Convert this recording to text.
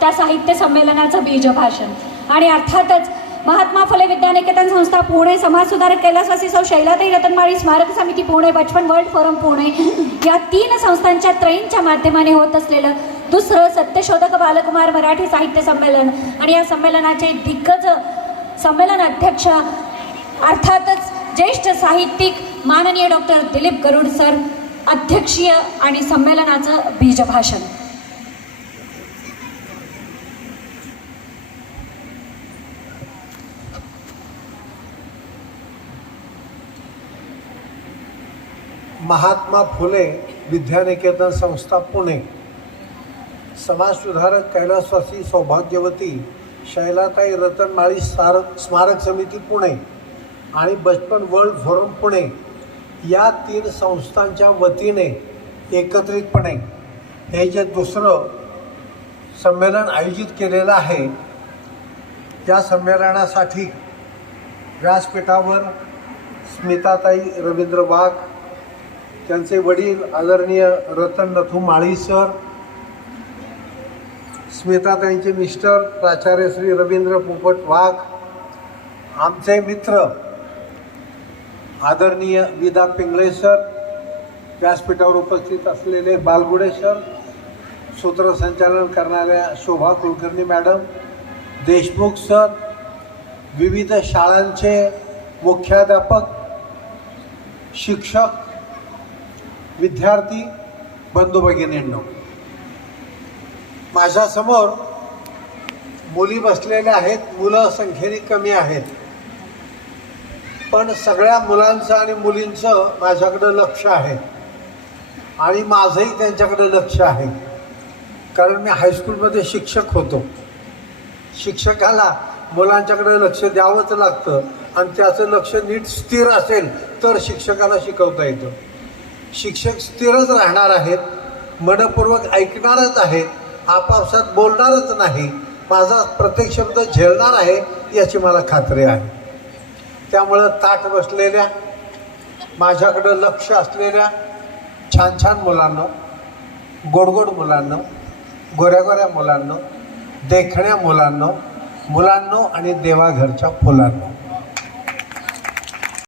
त्या साहित्य संमेलनाचं बीजभाषण. आणि अर्थातच महात्मा फुले विद्यानिकेतन संस्था पुणे, समाज सुधारक कैलासवासी सौ शैलाताई रतनमाळी स्मारक समिती पुणे, बचपन वर्ल्ड फोरम पुणे या 3 संस्थांच्या त्रयींच्या माध्यमाने होत असलेलं दुसरं सत्यशोधक बालकुमार मराठी साहित्य संमेलन. आणि या संमेलनाचे दिग्गज संमेलन अध्यक्ष अर्थातच ज्येष्ठ साहित्यिक माननीय डॉक्टर दिलीप गरुड सर अध्यक्षीय आणि संमेलनाचं बीजभाषण. महात्मा फुले विद्यानिकेतन संस्था पुणे, समाज सुधारक कैलासवासी सौभाग्यवती शैलाताई रतनमाळी स्मारक समिती पुणे आणि बचपन वर्ल्ड फोरम पुणे या 3 संस्थांच्या वतीने एकत्रितपणे हे जे दुसरं संमेलन आयोजित केलेलं आहे, या संमेलनासाठी व्यासपीठावर स्मिताताई रवींद्र वाघ, त्यांचे वडील आदरणीय रतन नथू माळी सर, स्मिताताईंचे मिस्टर प्राचार्य श्री रवींद्र पोपट वाघ, आमचे मित्र आदरणीय विदा पिंगळे सर, व्यासपीठावर उपस्थित असलेले बालगुडे सर, सूत्रसंचालन करणाऱ्या शोभा कुलकर्णी मॅडम, देशमुख सर, विविध शाळांचे मुख्याध्यापक, शिक्षक, विद्यार्थी बंधू भगिनींनो, माझ्यासमोर मुली बसलेल्या आहेत. मुलं संख्येने कमी आहेत, पण सगळ्या मुलांचं आणि मुलींचं माझ्याकडं लक्ष आहे आणि माझंही त्यांच्याकडे लक्ष आहे. कारण मी हायस्कूलमध्ये शिक्षक होतो. शिक्षकाला मुलांच्याकडे लक्ष द्यावंच लागतं आणि त्याचं लक्ष नीट स्थिर असेल तर शिक्षकाला शिकवता येतं. शिक्षक स्थिरच राहणार आहेत, मनपूर्वक ऐकणारच आहेत, आपापसात बोलणारच नाही, माझा प्रत्येक शब्द झेलणार आहे याची मला खात्री आहे. त्यामुळं ताठ बसलेल्या, माझ्याकडं लक्ष असलेल्या छान छान मुलांना, गोडगोड मुलांना, गोऱ्या गोऱ्या मुलांना, देखण्या मुलांना, मुलांनो आणि देवाघरच्या फुलांना,